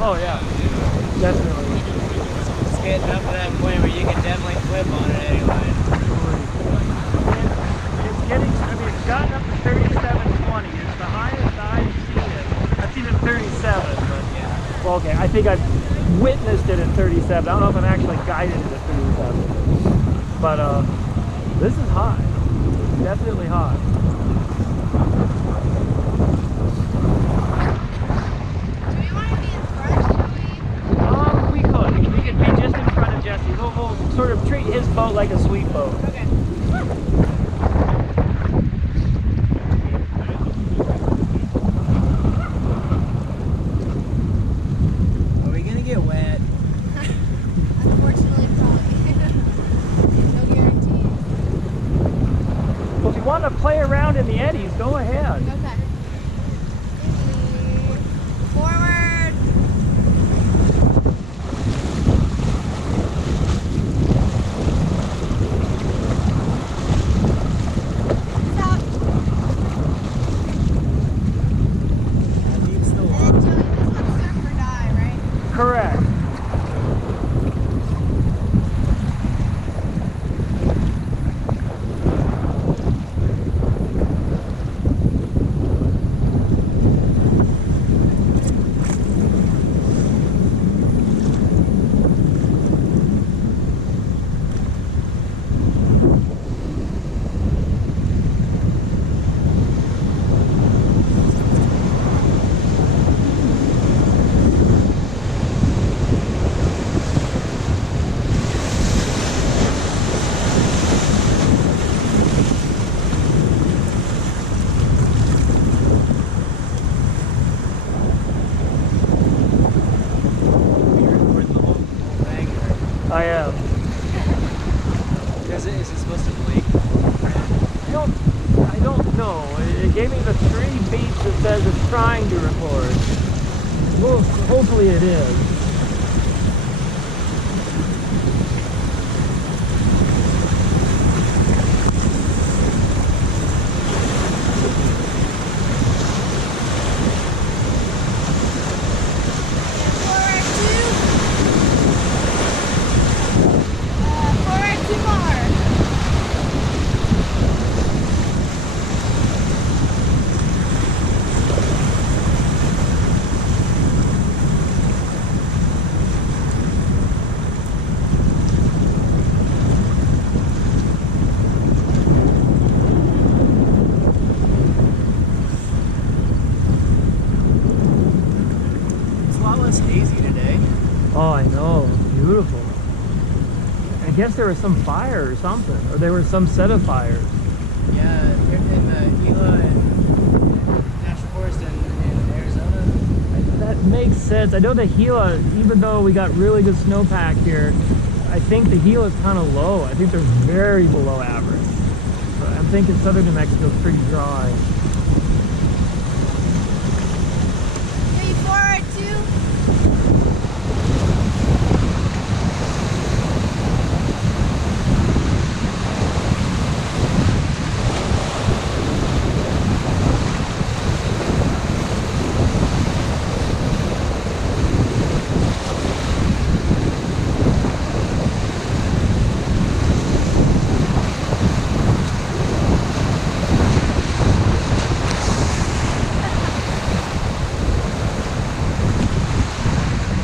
Oh yeah, definitely. It's getting up to that point where you can definitely flip on it anyway. It's getting, I mean, it's gotten up to 37.20. It's the highest I've seen it. I've seen it at 37, but Yeah. well, okay, I think I've witnessed it at 37. I don't know if I'm actually guided it at 37. But this is high. Definitely high. We could be just in front of Jesse. We'll sort of treat his boat like a sweet boat. Okay. Are we gonna get wet? Unfortunately, probably. No guarantee. Well, if you want to play around in the eddies, go ahead. Okay. Forward. Stop. That beats the And water. then Joey, this looks surf or die, right? Correct. I am. Is it supposed to blink? I don't know. It gave me the 3 beeps that says it's trying to record. Well, hopefully it is. Forward 2. Forward 2 more. It's a lot less hazy today. Oh, I know. Beautiful. I guess there was some fire or something. Or there was some set of fires. Yeah, in the Gila and National Forest in Arizona. That makes sense. I know the Gila, even though we got really good snowpack here, I think the Gila is kind of low. I think they're very below average. But I'm thinking southern New Mexico is pretty dry. Three, forward 2.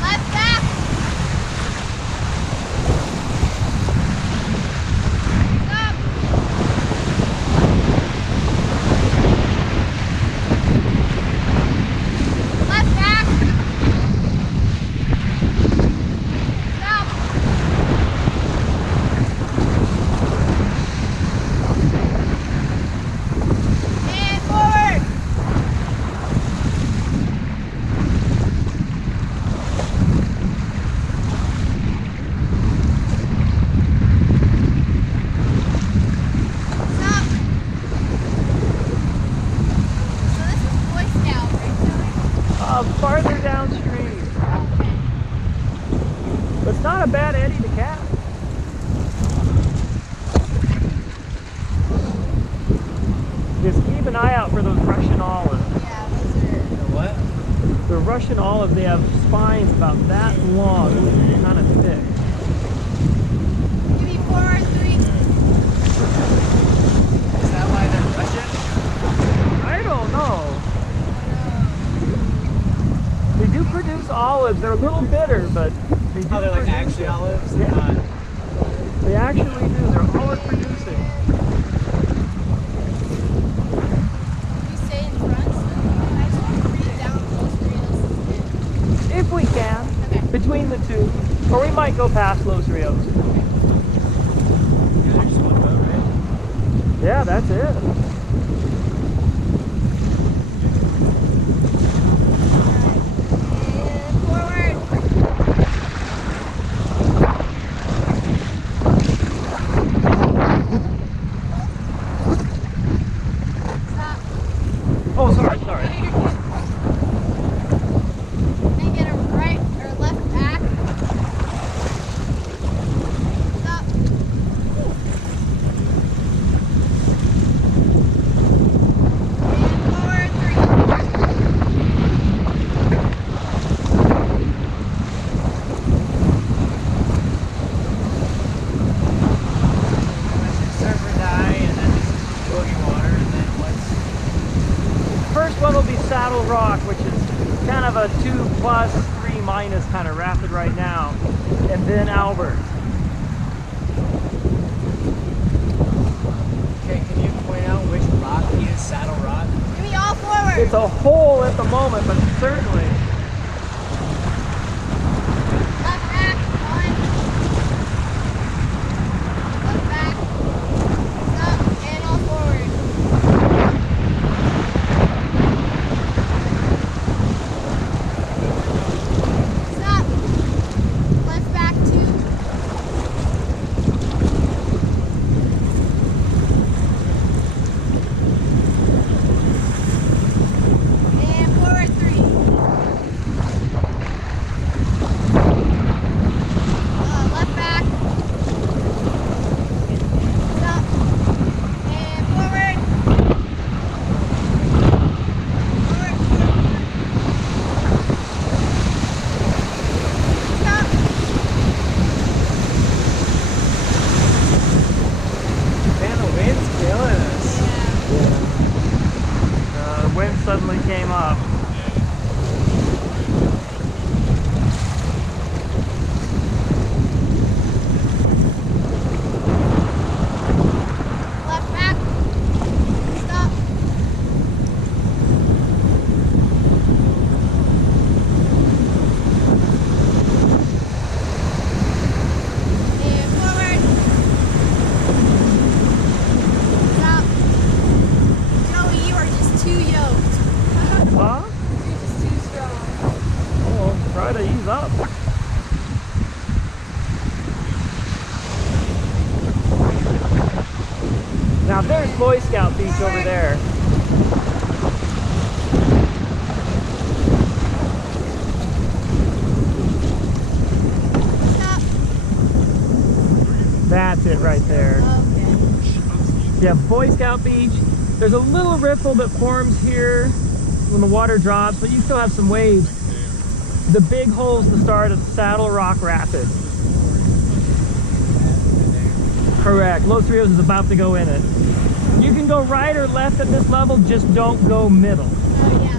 Left back. Stop. Left back. Stop. And forward. Stop. So this is Boy Scout, right, Joey? Farther downstream. But it's not a bad eddy to cast. Just keep an eye out for those Russian olives. Yeah, those are. The what? The Russian olive, they have spines about that long, kind of thick. Give me 4 or 3. Is that why they're Russian? I don't know. They do produce olives. They're a little bitter, but they do. Oh, they're like produce actually it. olives? Yeah. Not. They actually do. They're olive producing. You stay in front. I just want to read down close reels. If we can, Okay. between the two. Or we might go past Los Rios. Yeah, there's just one boat, right? Yeah, that's it. And forward. Stop. Oh, sorry. Then get a right or left back. Stop. And forward 3. Surf or die, and then just go in water, and then what's... First one will be Saddle Rock, which is kind of a 2+, 3- kind of rapid right now. And then Albert. Okay, can you point out which rock is Saddle Rock? Give me all forward. It's a hole at the moment, but certainly. Left back. 1. Left back. Stop. And all forward. Stop. Left back 2. And forward 3. Left back. Stop. And forward. Forward. Stop. Man, the wind's killing us. The wind suddenly came up. Left back. Stop. And forward. Stop. Joey, you are just too yoked. Huh? You're just too strong. Oh, try to ease up. Now there's Boy Scout Beach over there. Stop. That's it right there. Okay. You have Boy Scout Beach. There's a little ripple that forms here when the water drops, but you still have some waves. The big hole's the start of Saddle Rock Rapids. Correct. Los Rios is about to go in it. You can go right or left at this level, just don't go middle. Oh yeah,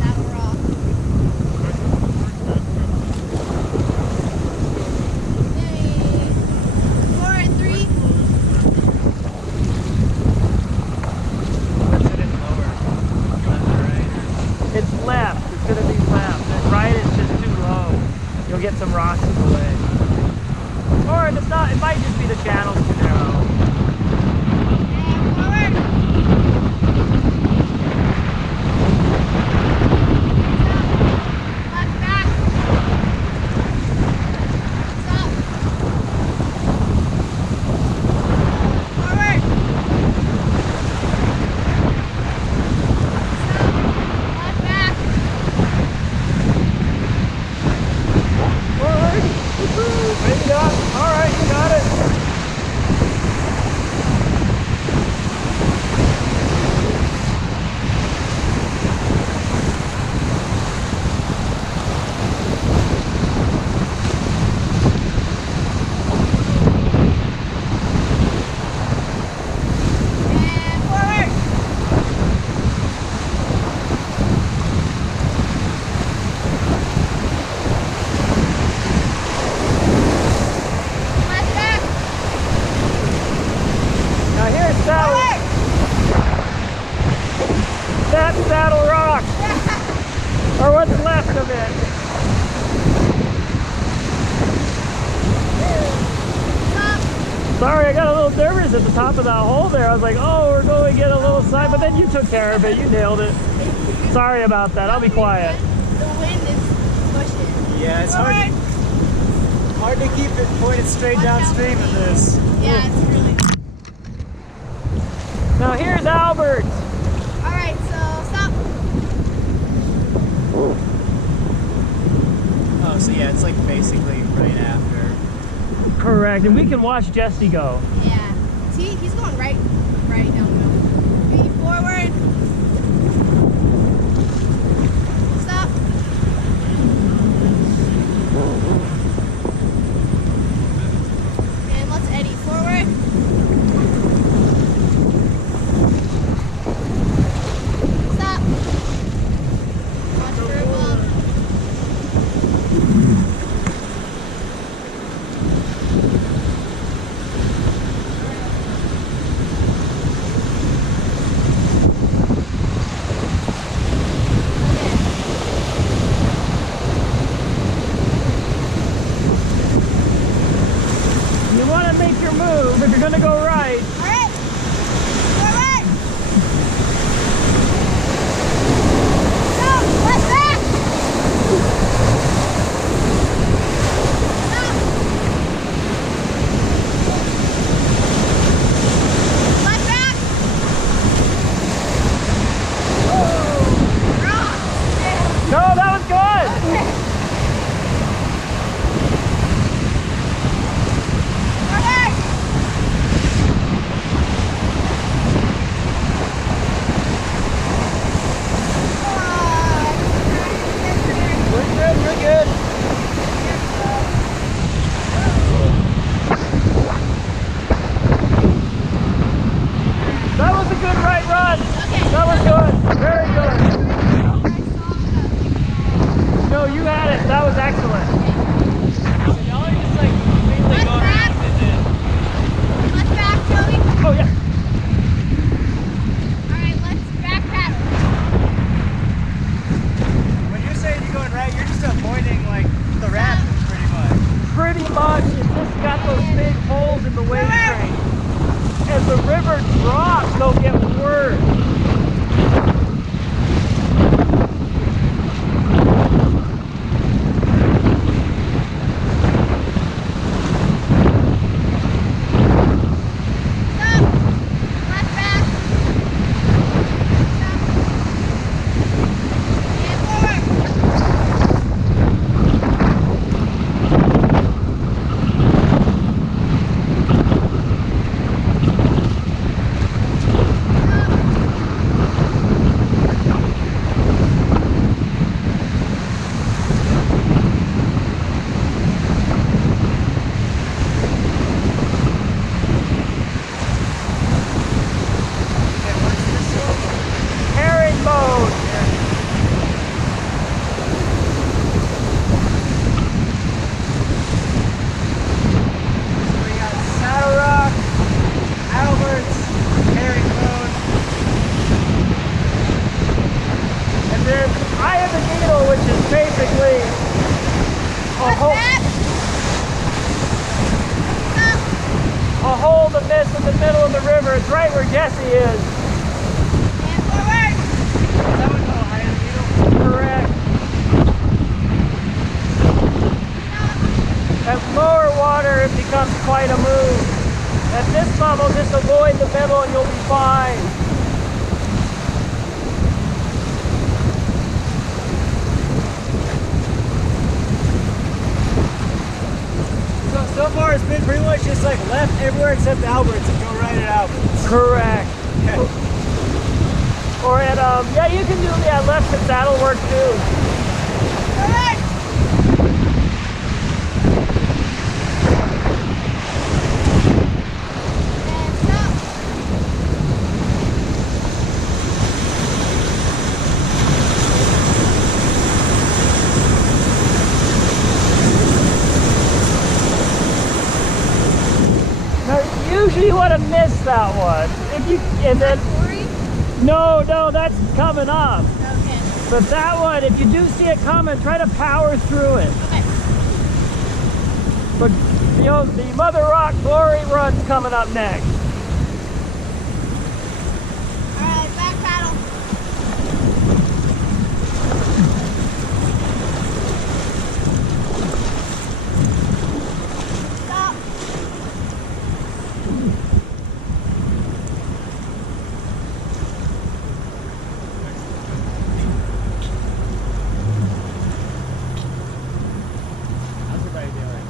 Saddle Rock. Hey. Forward 3. What's it in lower? Left or right? It's left. It's going to be left. Right is just too low. You'll get some rocks in the way. Or if it's not, it might just be the channel's too narrow. And forward. Stop. Left back. Stop. Forward. Stop. Left back. Forward. Woohoo. Ready up. All right, you got it. that saddle rock. Or what's left of it. Sorry, I got a little nervous at the top of that hole there. I was like, oh, we're going to get a little side, but then you took care of it. You nailed it. Sorry about that. I'll be quiet. The wind is pushing. Yeah, it's hard to keep it pointed straight downstream of this. Yeah, it's really. Now here's Albert. All right, so stop. Oh, so yeah, it's like basically right after. Correct, and we can watch Jesse go. Yeah. See, he's going right down the middle. Feet forward. Stop. And let's eddy forward. Stop. Watch for a bump. You want to make your move if you're going to go right. All right. Forward. Go. Left back. Stop. Left back. Wrong. No, that was good. Okay. Forward. We're good, we're good. That was a good right run. Okay. That was good. Very good. No, you had it. That was excellent. Y'all are just like completely Left going back. Left back, Joey. Oh, yeah. All right, let's back paddle. When you're saying you're going right, you're just avoiding like the rapids pretty much. Pretty much. It's just got those big holes in the wave train. As the river drops, they'll get worse. Stop. Left back. Stop. And forward. Okay, what's this one? Herringbone. So we got Saddle Rock, Albert's, Herringbone. And then Eye of the Needle, which is basically a Left hole, back. Stop. a hole to miss in the middle of the river. It's right where Jesse is. And forward. Is that one called Eye of the Needle? Correct. Stop. At lower water, it becomes quite a move. At this level, just avoid the middle and you'll be fine. So far it's been pretty much just like left everywhere except Albert's and go right at Albert's. Correct. Okay. Or at, yeah, you can do that left and that'll work too. Forward. And stop. Now, usually you want to miss that one. If you, and then, No, that's coming up. Okay. But that one, if you do see it coming, try to power through it. Okay. But the Mother Rock Glory Run's coming up next. All right, back paddle. Stop. How's everybody doing?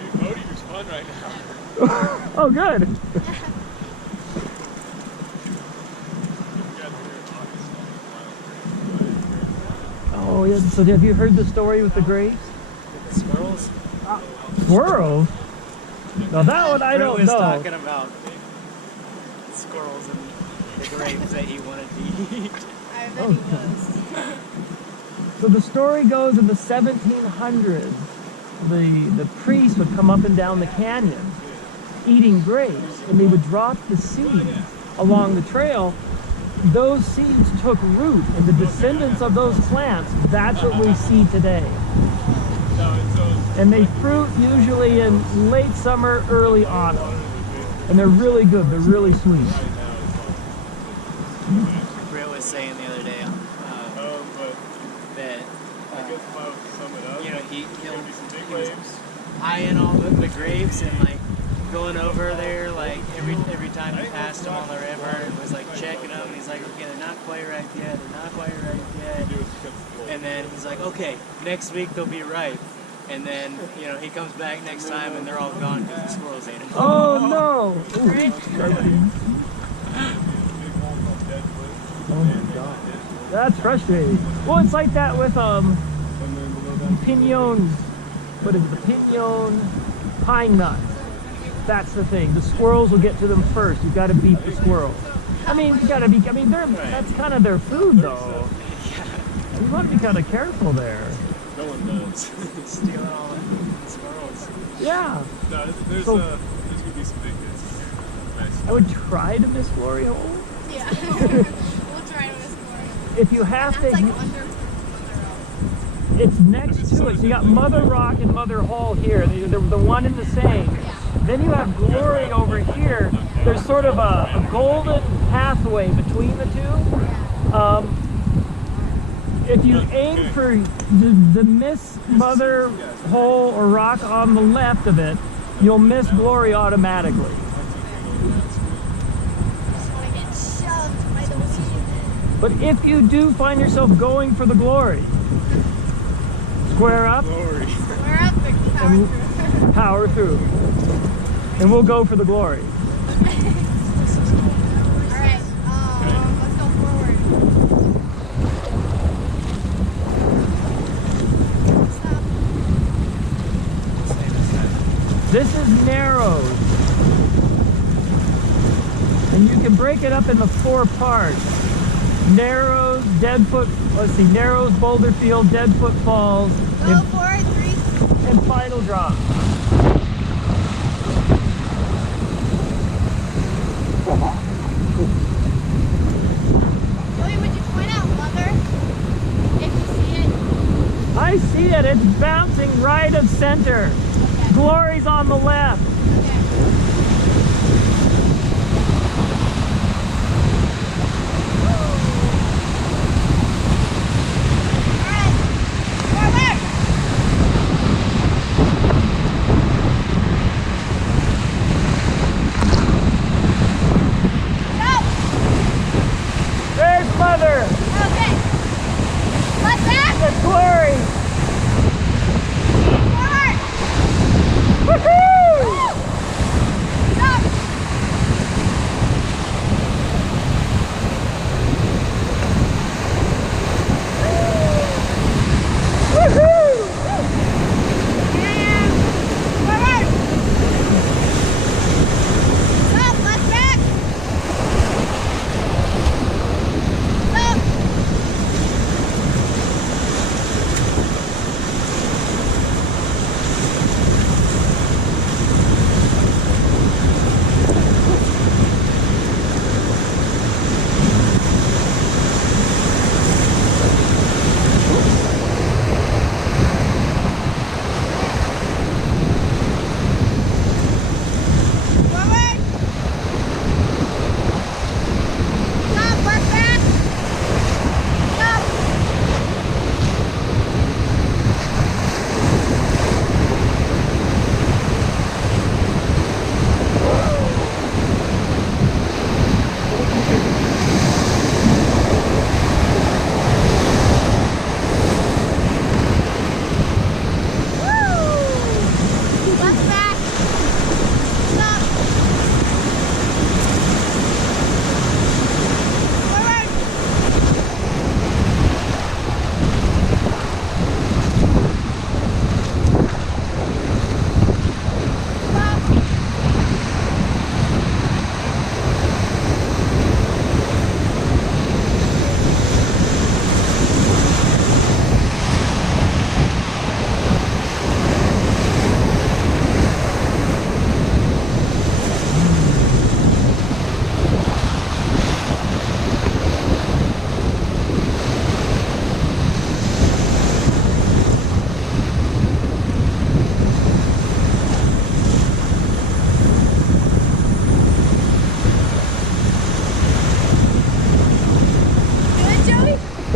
Dude, boating is fun right now. Oh, good. Oh, yeah. So have you heard the story with the graves? Squirrels? Squirrels? Now that one I Brett don't was know. talking about squirrels and the grapes that he wanted to eat. I bet he does. So the story goes in the 1700s, the priest would come up and down the canyon eating grapes, and they would drop the seeds along the trail. Those seeds took root, and the descendants of those plants, that's what we see today. And they fruit usually in late summer, early autumn. And they're really good, they're really sweet. Brett was saying the other day that you know he was eyeing all the grapes and like going over there like every time he passed them on the river and was like checking them. And he's like, okay, they're not quite ripe yet. They're not quite ripe yet. And then he's like, okay, next week they'll be ripe. And then, you know, he comes back next time and they're all gone because the squirrels ate them. Oh no! Oh my god. That's frustrating. Well, it's like that with pinon, what is it, the pinon pine nuts. That's the thing. The squirrels will get to them first. You've got to beat the squirrels. I mean, that's kind of their food though. You want to be kind of careful there. No one does. Stealing all the squirrels. Yeah. No, there's So- gonna be some big hits. Nice. I would try to miss Glory Hole. Yeah. We'll try to miss more. If you have That's to, like under it's next to it. So you got Mother Rock and Mother Hole here. They're the one and the same. Yeah. Then you have Glory over here. There's sort of a golden pathway between the two. If you aim for the miss Mother Hole or Rock on the left of it, you'll miss Glory automatically. Just want to get shoved by the weed. But if you do find yourself going for the Glory, square up, Glory. We're up and power through. power through, and we'll go for the Glory. Alright, let's go forward. Stop. This is Narrows, and you can break it up into 4 parts. Narrows, Narrows, Boulder Field, Deadfoot Falls, Go for it, 3. and Final Drop. Joey, would you point out Mother? If you see it. I see it, it's bouncing right of center. Okay. Glory's on the left. Okay. Alright. Forward. Go. There's Mother. Okay. Let back. That's Glory. Forward. Woohoo!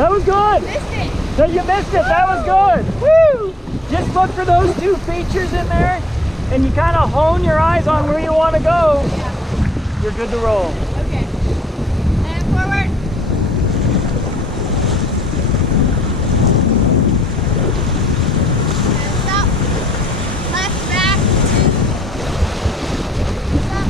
That was good. Missed it. No, you missed it. That was good. Woo! Just look for those two features in there, and you kind of hone your eyes on where you want to go. Yeah. You're good to roll. Okay. And forward. And stop. Left, back, 2. Stop.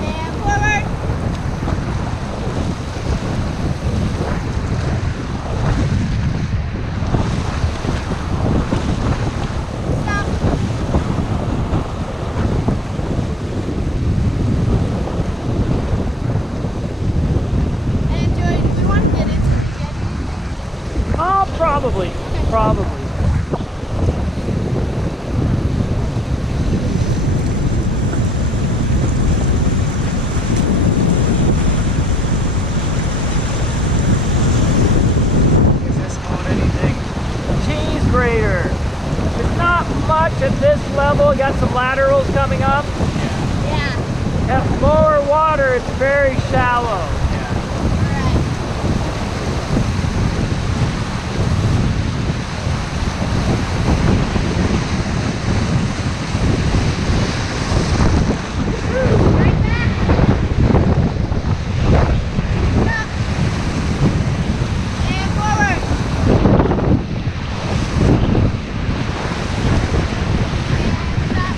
And forward. Stop. And Joey, do we want to get into it yet? Oh, probably. Probably. Is this called anything? Cheese grater. It's not much at this level. You got some laterals coming up. Yeah. At lower water, it's very shallow. All right. Right back. Stop. And forward. And stop.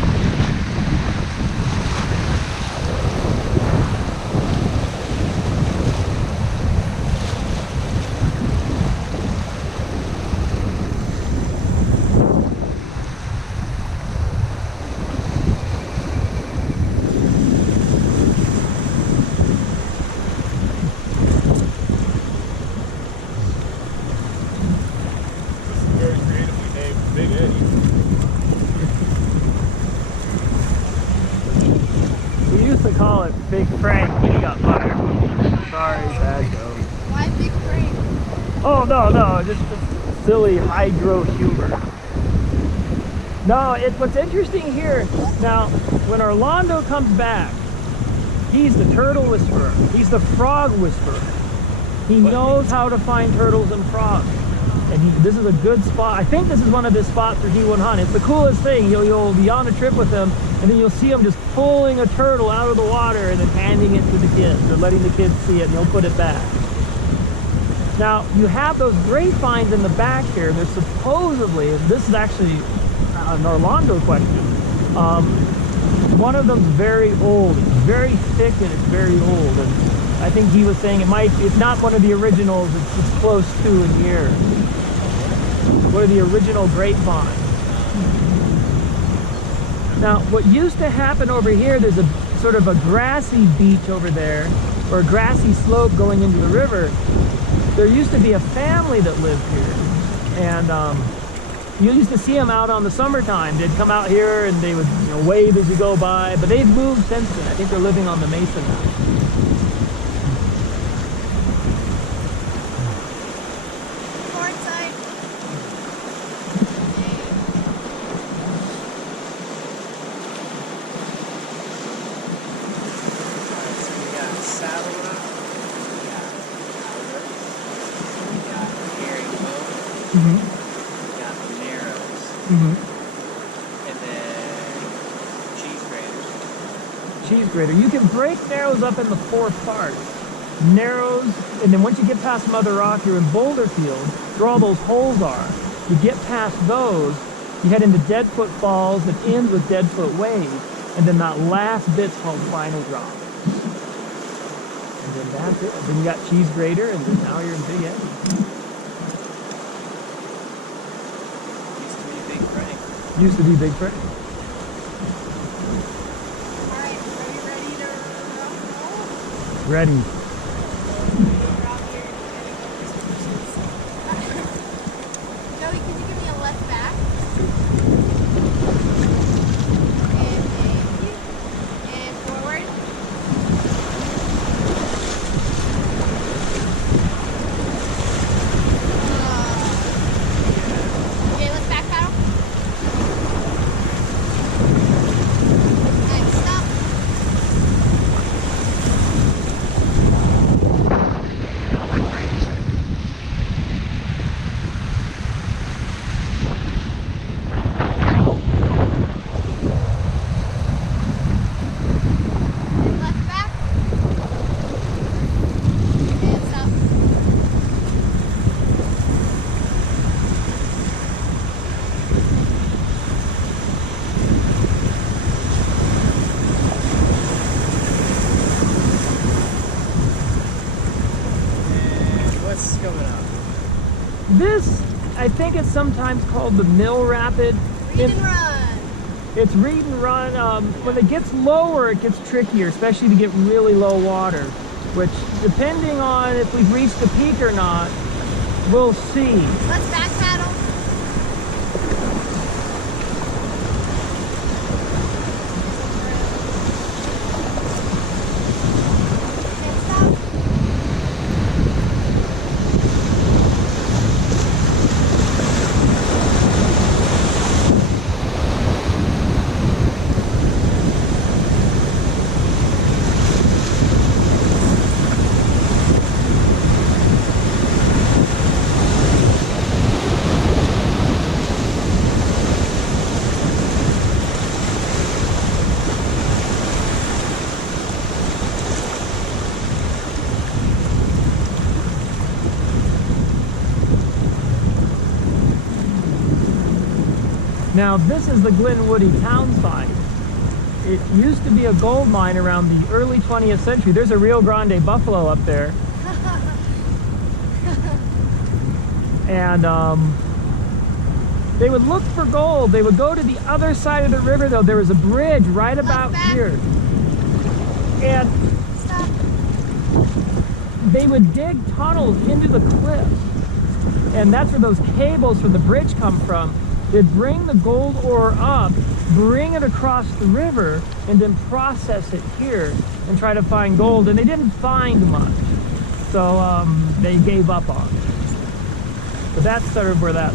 This is very creatively named Big Eddie. We used to call it Big Frank when he got fired. Sorry, bad joke. Why big frame? Oh, no, just silly hydro humor. No, what's interesting here, now, when Orlando comes back, he's the turtle whisperer. He's the frog whisperer. He knows how to find turtles and frogs. And this is a good spot. I think this is one of his spots where he would hunt. It's the coolest thing. You'll be on a trip with him, and then you'll see him just pulling a turtle out of the water and then handing it to the kids, or letting the kids see it, and he'll put it back. Now, you have those grapevines in the back here. They're supposedly, this is actually an Orlando question. One of them's very old. It's very thick and it's very old. And I think he was saying it's not one of the originals. It's close to in years. One of the original grapevines. Now, what used to happen over here, there's a sort of a grassy beach over there, or a grassy slope going into the river. There used to be a family that lived here, and you used to see them out on the summertime. They'd come out here and they would wave as you go by, but they've moved since then. I think they're living on the mesa now. Forward side. Alright, so we got saddle up, we got Outer, we got Herringbone, Mm-hmm. we got the Narrows, Mm-hmm. and then Cheese Graters. Cheese grater. You can break narrows up into 4 parts. Narrows, and then once you get past Mother Rock, you're in Boulder Field, where all those holes are. You get past those, you head into Deadfoot Falls that ends with Deadfoot Wave, and then that last bit's called Final Drop. And then that's it. Then you got Cheese Grater, and then now you're in Big Eddie. Used to be Big Frank. Used to be Big Frank. All right, are you ready to roll? Ready. Drop here and Joey, can you give me a left back? And thank you. And forward. This, I think it's sometimes called the Mill Rapid. Read and run. It's read and run. When it gets lower, it gets trickier, especially to get really low water, which, depending on if we've reached the peak or not, we'll see. Let's back paddle. Now this is the Glenwoody town site. It used to be a gold mine around the early 20th century. There's a Rio Grande buffalo up there. And they would look for gold. They would go to the other side of the river though. There was a bridge right about here. And they would dig tunnels into the cliff. And that's where those cables for the bridge come from. They'd bring the gold ore up, bring it across the river, and then process it here and try to find gold. And they didn't find much, so they gave up on it. But that's sort of where the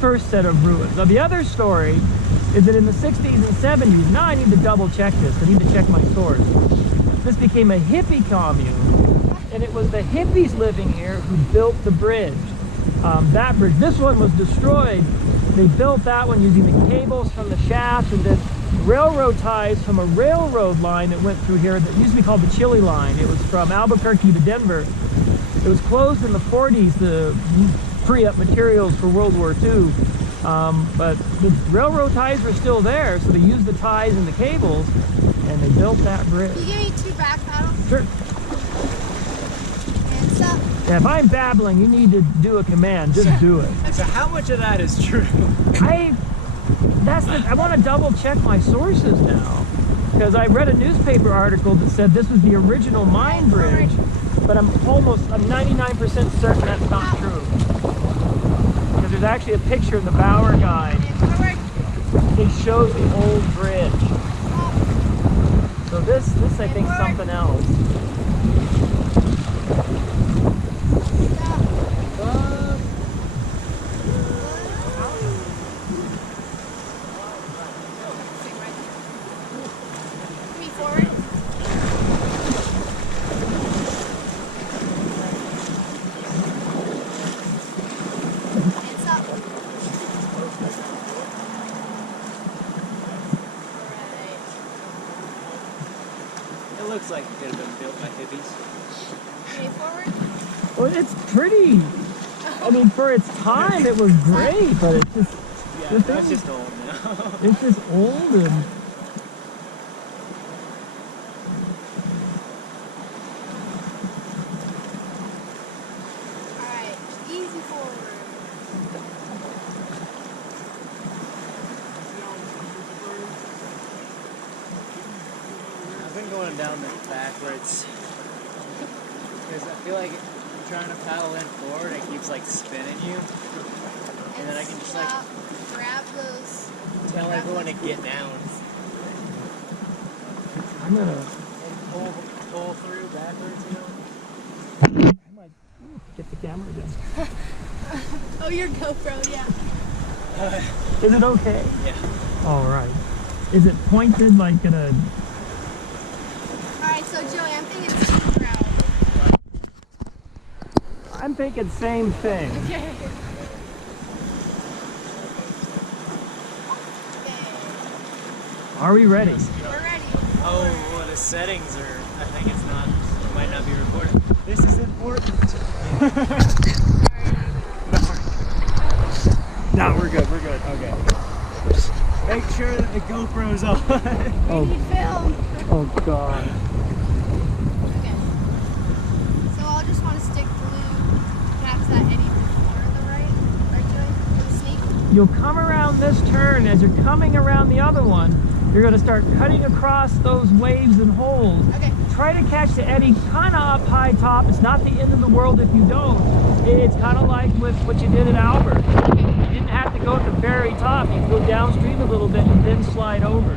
first set of ruins. Now the other story is that in the 60s and 70s, now I need to double check this, I need to check my source. This became a hippie commune, and it was the hippies living here who built the bridge. That bridge, this one was destroyed. They built that one using the cables from the shafts and then railroad ties from a railroad line that went through here that used to be called the Chili Line. It was from Albuquerque to Denver. It was closed in the 40s to free up materials for World War II. But the railroad ties were still there, so they used the ties and the cables and they built that bridge. Can you give me 2 back paddles? Sure. And so. Yeah, if I'm babbling, you need to do a command. Just do it. So how much of that is true? I want to double check my sources now, because I read a newspaper article that said this was the original mine bridge, but I'm 99% certain that's not true. Because there's actually a picture in the Bower Guide. It shows the old bridge. So this I think is something else. Looks like it could have been built by hippies. Well, it's pretty. I mean, for its time, it was great, but it's just. Yeah, that's just old now. It's just old and. Alright, easy forward. I've been going down this backwards because I feel like trying to paddle in forward, it keeps like spinning you, and then I can just like grab those. Tell everyone to get down. I'm gonna and pull through backwards, you know. I might get the camera down. Oh, your GoPro, yeah. Is it okay? Yeah. All right. Is it pointed like at a? Alright, so Joey, I'm thinking steep route. I'm thinking same thing. Okay. Are we ready? We're ready. Oh, well, the settings are. I think it might not be recorded. This is important. No, we're good. We're good. Okay. Make sure that the GoPro's on. We need film. Oh God. Okay. So I'll just want to stick glue. Can I have that eddy before the right doing for the sneak? You'll come around this turn. As you're coming around the other one, you're going to start cutting across those waves and holes. Okay. Try to catch the eddy kind of up high top. It's not the end of the world if you don't. It's kind of like with what you did at Albert. You didn't have to go at the very top. You can go downstream a little bit and then slide over.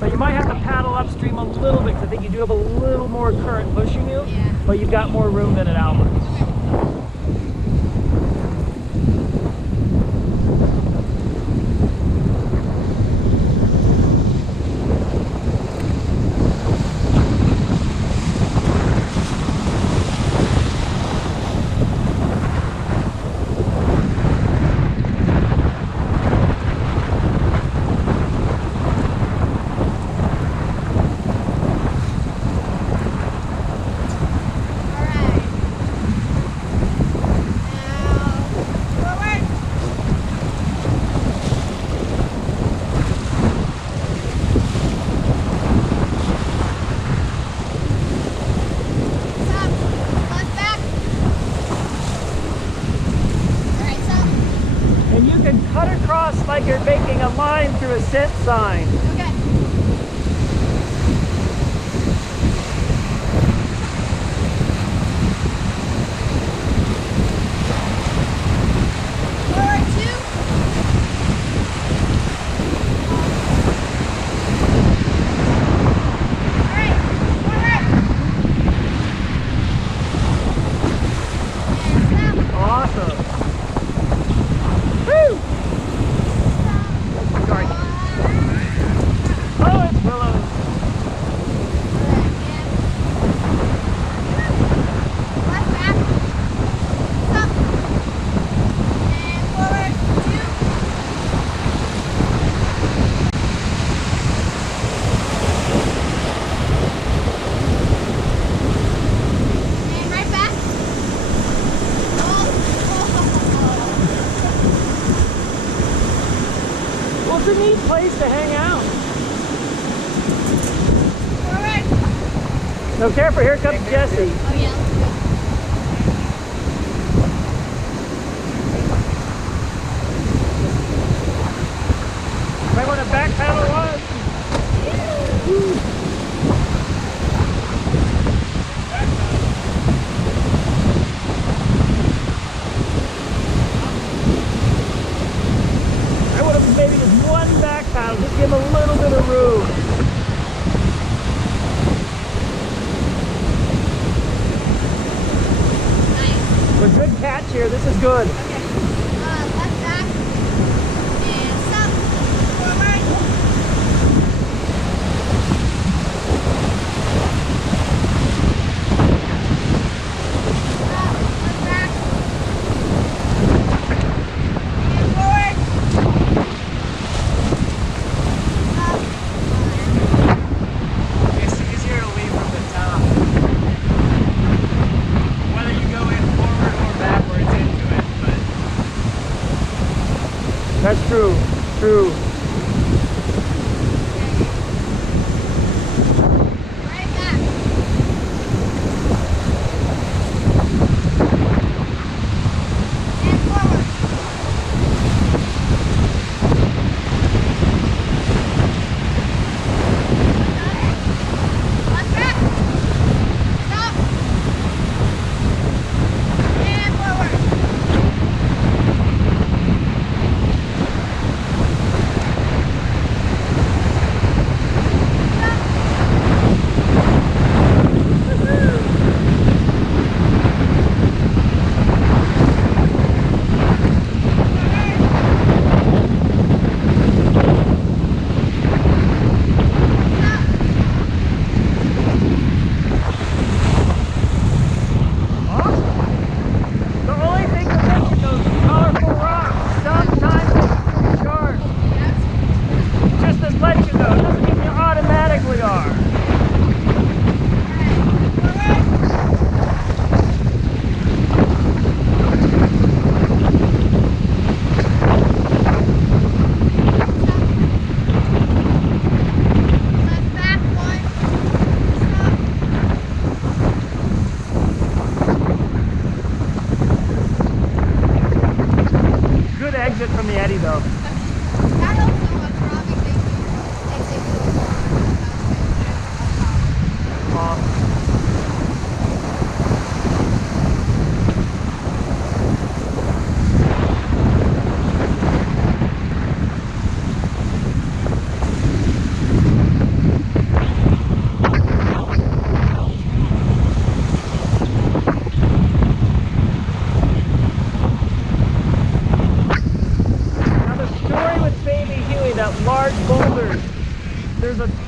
But you might have to paddle upstream a little bit because I think you do have a little more current pushing you. Yeah. But you've got more room than at Albert. Like you're making a line through a scent sign. Okay. Forward 2. All right, forward. And stop. Awesome. Woo! Sorry. Oh, it's willows. Left back. Stop. And forward 2. And right back. Well, it's a neat place to hang out. Forward. So careful, here comes Jesse. Oh yeah, let's go. Might want to back pedal one. I would have maybe just one back pedal, just give him a little bit of room. Nice. But good catch here, this is good. Okay. Left back. And stop. Forward. Stop. Left back. And forward. Up. It's easier to leave from the top. Whether you go in forward or backwards into it, but That's true, true. Right back. And forward. Left back. Stop. And forward.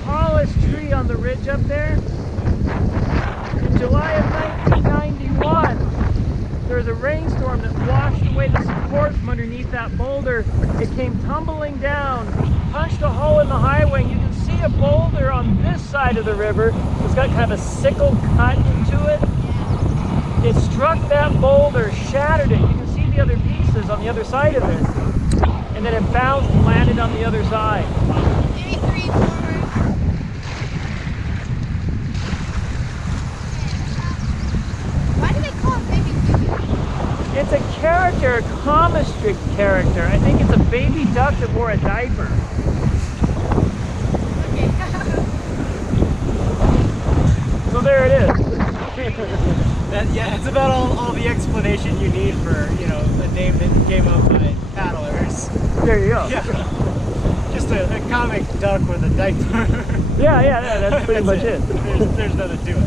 tallest tree on the ridge up there. In July of 1991, there was a rainstorm that washed away the support from underneath that boulder. It came tumbling down, punched a hole in the highway. You can see a boulder on this side of the river. It's got kind of a sickle cut into it. It struck that boulder, shattered it. You can see the other pieces on the other side of it. And then it bounced and landed on the other side. Maybe 3 forward. Why do they call it baby doo-doo? It's a character, a comic-strip character. I think it's a baby duck that wore a diaper. Okay. So there it is. Yeah, it's about all the explanation you need for, you know, a name that came up by paddlers. There you go. Yeah. Just a comic duck with a diaper. Yeah, that's pretty much it. There's nothing to it.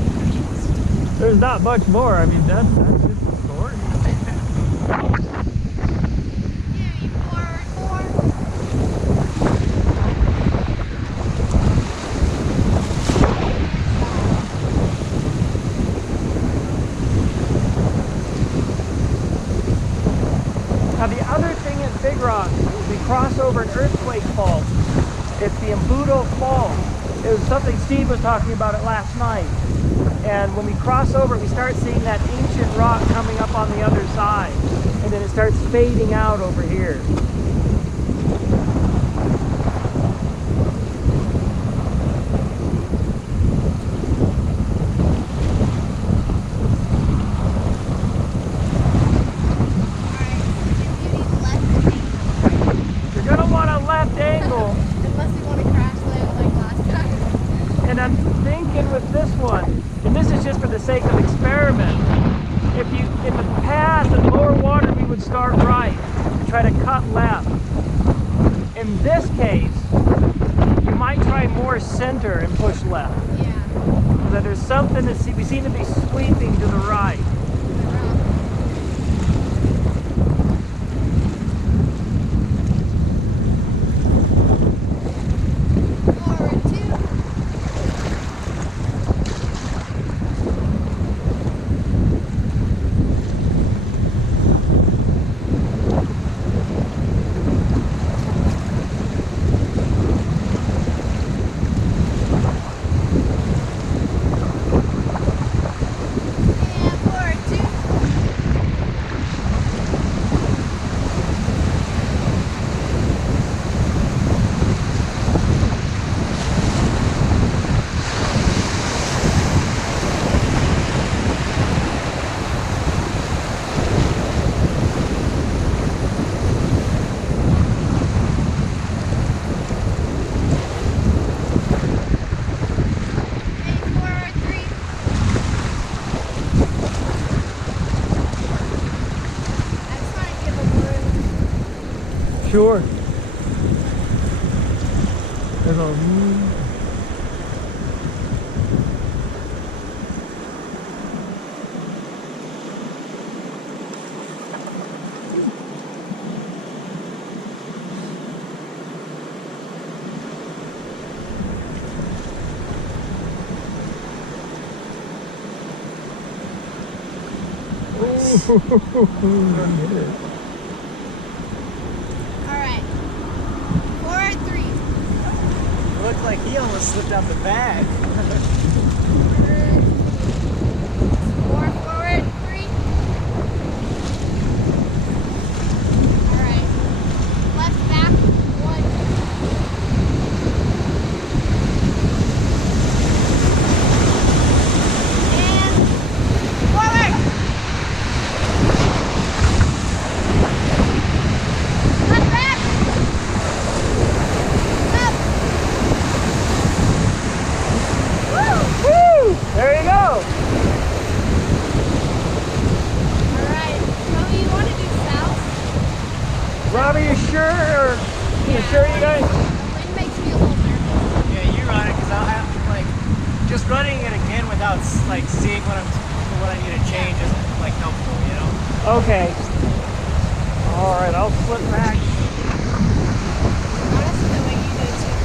There's not much more. I mean, that's just the story. Maybe forward 4. Now the other thing at Big Rock, we cross over an earthquake fault. It's the Embudo Fault. It was something Steve was talking about it last night. And when we cross over, we start seeing that ancient rock coming up on the other side. And then it starts fading out over here. You're gonna want a left angle. Unless you want to crash land like last time. And I'm thinking with this one, and this is just for the sake of experiment, if in the past at lower water we would start right and try to cut left. In this case, you might try more center and push left. Yeah. So there's something to see. We seem to be sweeping to the right. Forward 2. And forward 2. And forward 3. I just want to give them room. Sure. There's a Alright. Forward 3. Looked like he almost slipped out the bag. More forward 3. Alright. Left back 1. And forward. Left back. Up. Woo! Woo! There you go. Alright. So you want to do south? Robbie, you sure? Or you sure you guys? The wind makes me a little nervous. Yeah, you run it because I'll have like just running it again without like seeing what I need to change isn't like helpful, you know. Okay. All right, I'll slip back. Honestly, the way you do it too.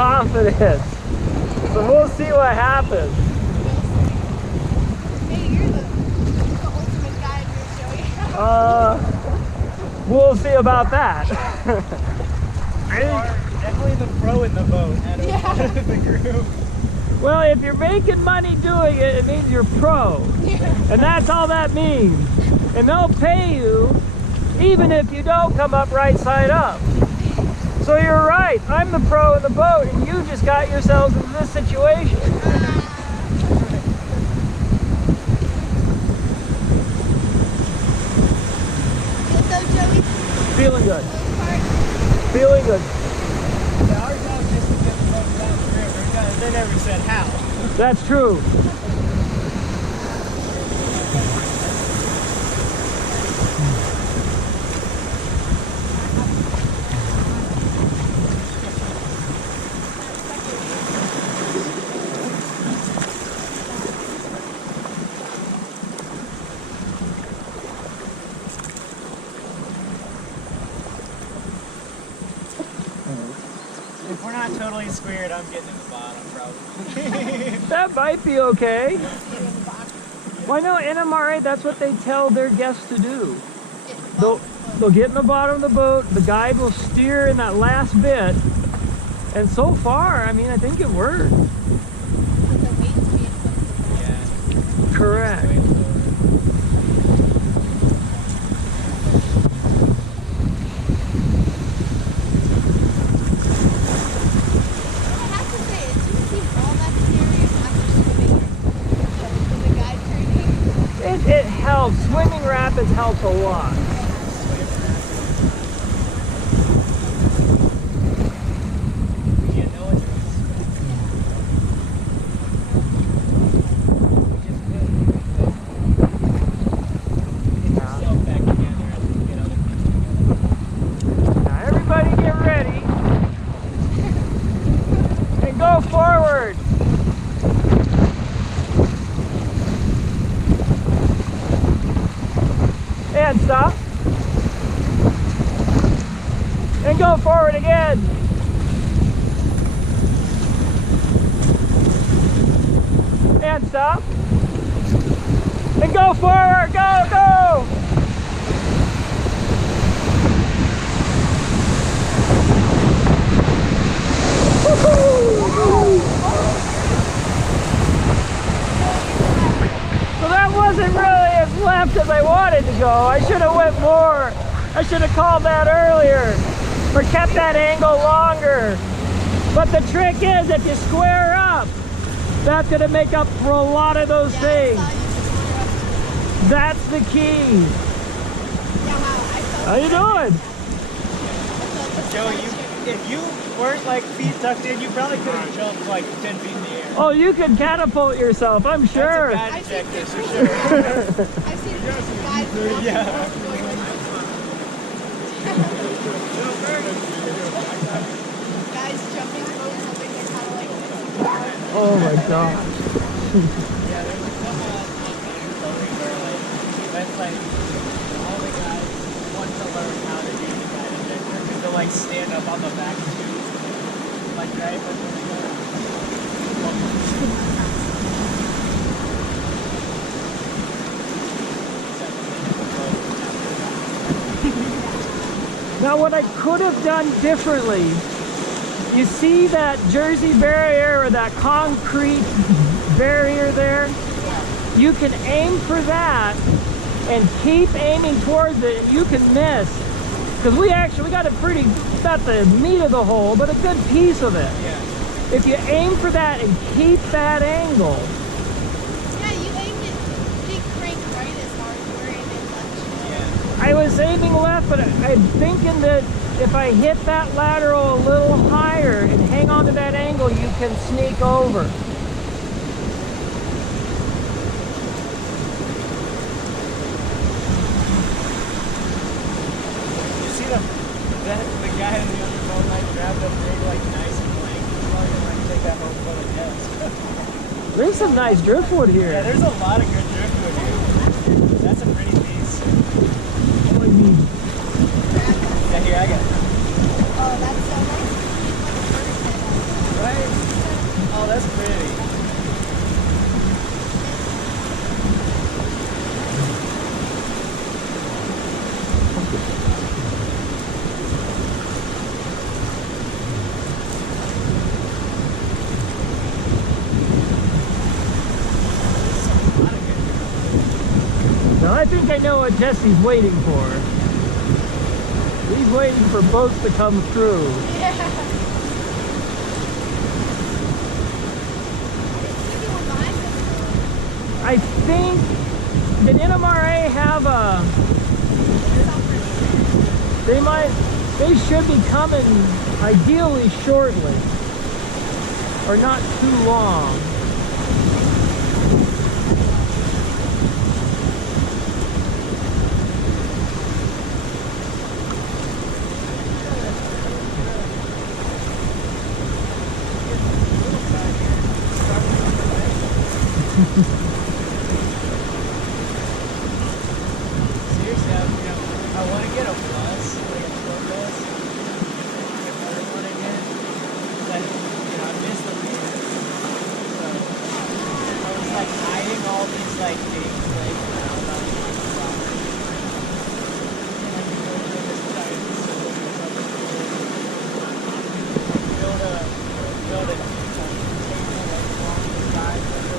confidence. So we'll see what happens. Hey, you're the ultimate guy in your show. We'll see about that. You are definitely the pro in the boat out of the group. Well, if you're making money doing it, it means you're pro. And that's all that means. And they'll pay you even if you don't come up right side up. So you're right, I'm the pro in the boat and you just got yourselves in this situation. Feel so, Joey? Feeling good. Those parts? Feeling good. Yeah, our job is just to get the boat down the river. They never said how. That's true. If we're not totally squared, I'm getting in the bottom probably. That might be okay. Why no, NMRA, that's what they tell their guests to do. They'll get in the bottom of the boat, the guide will steer in that last bit, and so far, I mean, I think it worked. Yeah. Correct. It helps. Swimming rapids help a lot. Now everybody get ready and go forward. And stop. And go forward again. And stop. And go forward. Go, go. So that wasn't really as left as I wanted to go. I should have went more. I should have called that earlier or kept that angle longer. But the trick is if you square up, that's going to make up for a lot of those things. That's the key. How you doing? Joey, if you weren't like feet tucked in, you probably could have jumped like 10 feet in the air. Oh, you can catapult yourself, I'm sure. That's a guide check this for sure. I've seen guys Yeah. guys jumping boats, I think they're kind of like this. Oh my gosh. Yeah, there's some boating where like that's like all the guys want to learn how to do the guide injector because they'll like stand up on the back tubes like right before they go. Now what I could have done differently, you see that Jersey barrier or that concrete barrier there? You can aim for that and keep aiming towards it and you can miss. Because we got a pretty, not the meat of the hole, but a good piece of it. Yeah. If you aim for that and keep that angle. Yeah, you aimed it. You didn't crank right as hard. You were aiming much. Yeah. I was aiming left, but I'm thinking that if I hit that lateral a little higher and hang on to that angle, you can sneak over. You see the guy in the other boat like grabbed a big like nice plank. He's probably gonna like take that whole boat of gas. There's some nice driftwood here. Yeah, there's a lot of good driftwood here. That's a pretty piece. What do you mean? Yeah, here I got it. Oh, that's so nice. It's like a bird's head. Well, I think I know what Jesse's waiting for. He's waiting for boats to come through. Yeah. I think, did NMRA have a, they should be coming ideally shortly, or not too long. Seriously, I want to get a bus, like a tour bus. If I ever want to get, but I miss the readers. So I was like hiding all these like things like around on the property. And I could go to this giant facility or something. Build a table like along the side of it.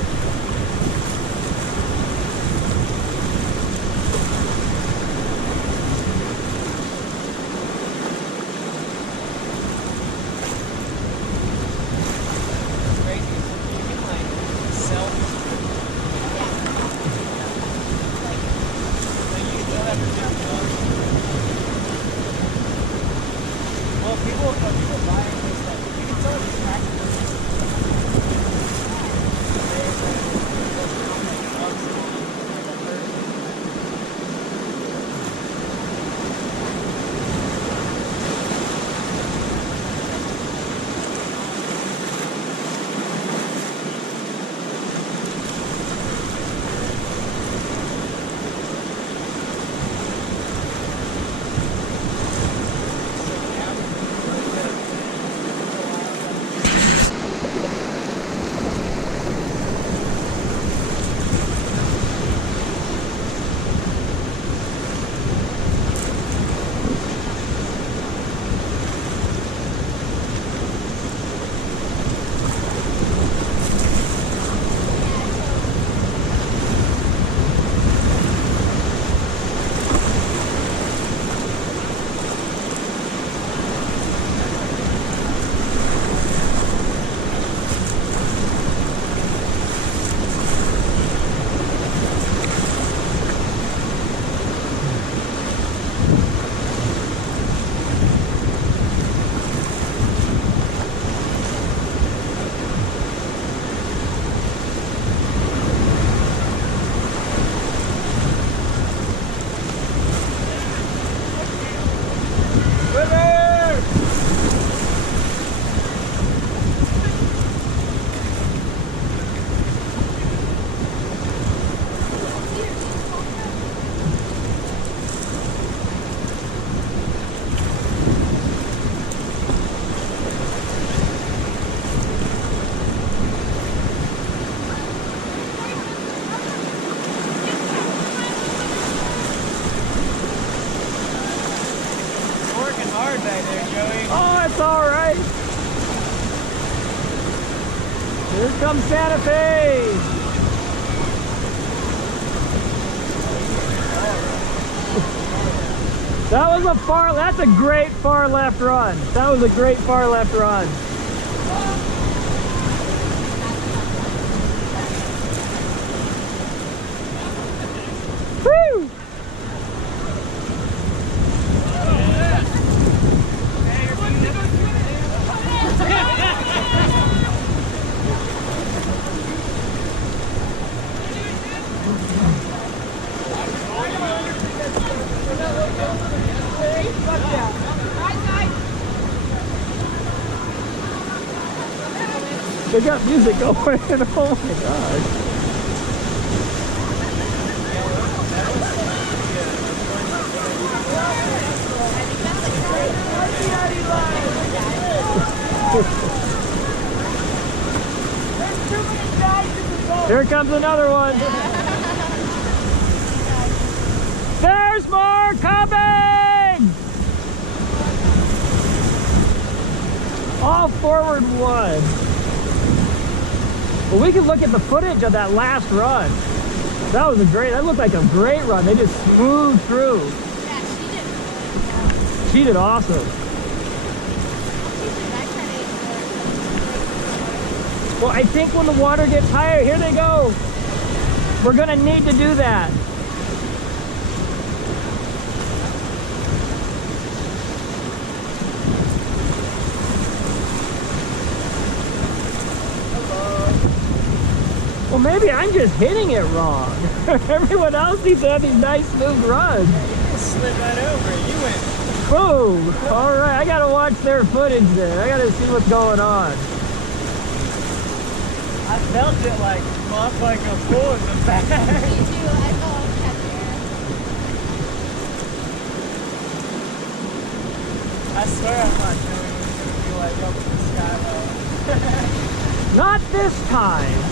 Here comes Santa Fe! That's a great far left run. That was a great far left run. Woo! They got music going. Oh my gosh. Here comes another one. There's more coming! All forward one. Well, we can look at the footage of that last run. That was that looked like a great run. They just smoothed through. Yeah, she did really well. She did awesome. Well, I think when the water gets higher, here they go. We're gonna need to do that. Well, maybe I'm just hitting it wrong. Everyone else seems to have these nice smooth runs. You just slid right over it. You went. Boom! All right, I gotta watch their footage then. I gotta see what's going on. I felt it like pop like a bull in the back. Me too. I felt that there. I swear I thought Joey was going to be like up in the sky. Not this time.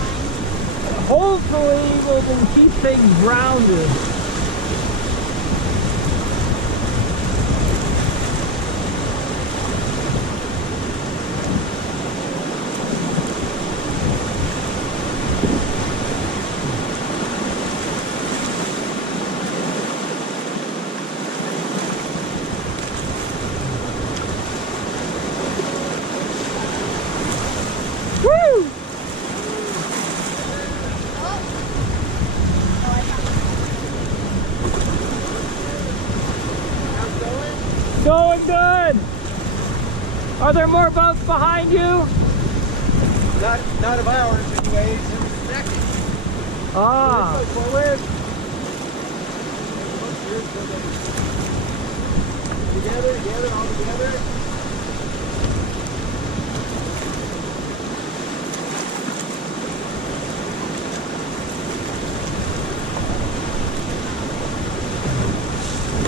Hopefully we can keep things grounded. Going good. Are there more boats behind you? Not of ours, anyways. It was connected. Ah. Forward. Together, all together.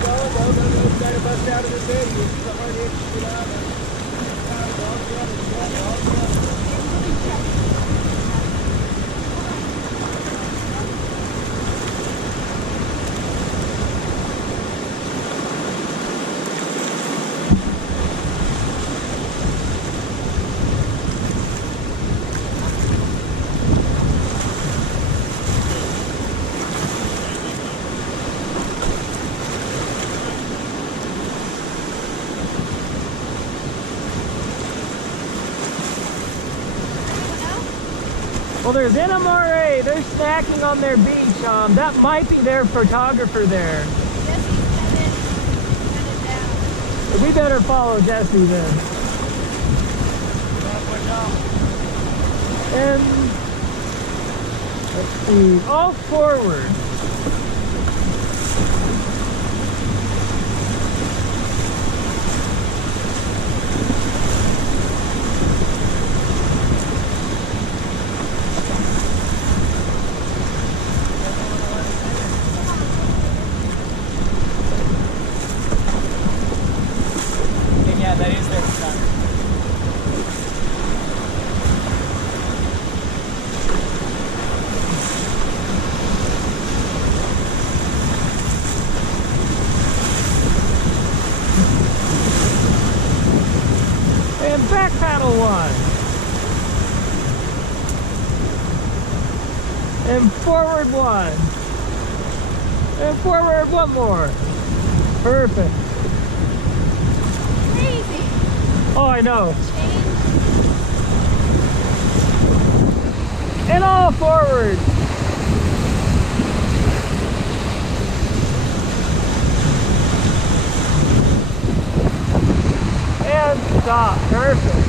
Go. Gotta bust out of this area. It's a hard hit to get out of. All together. Well, there's NMRA. They're snacking on their beach. That might be their photographer there. Jesse's headed down. We better follow Jesse then. And let's see, all forward. Yeah, that is their photographer. And back paddle one. And forward one. And forward one more. Perfect. Crazy. Oh, I know. Change. And all forward. And stop. Perfect.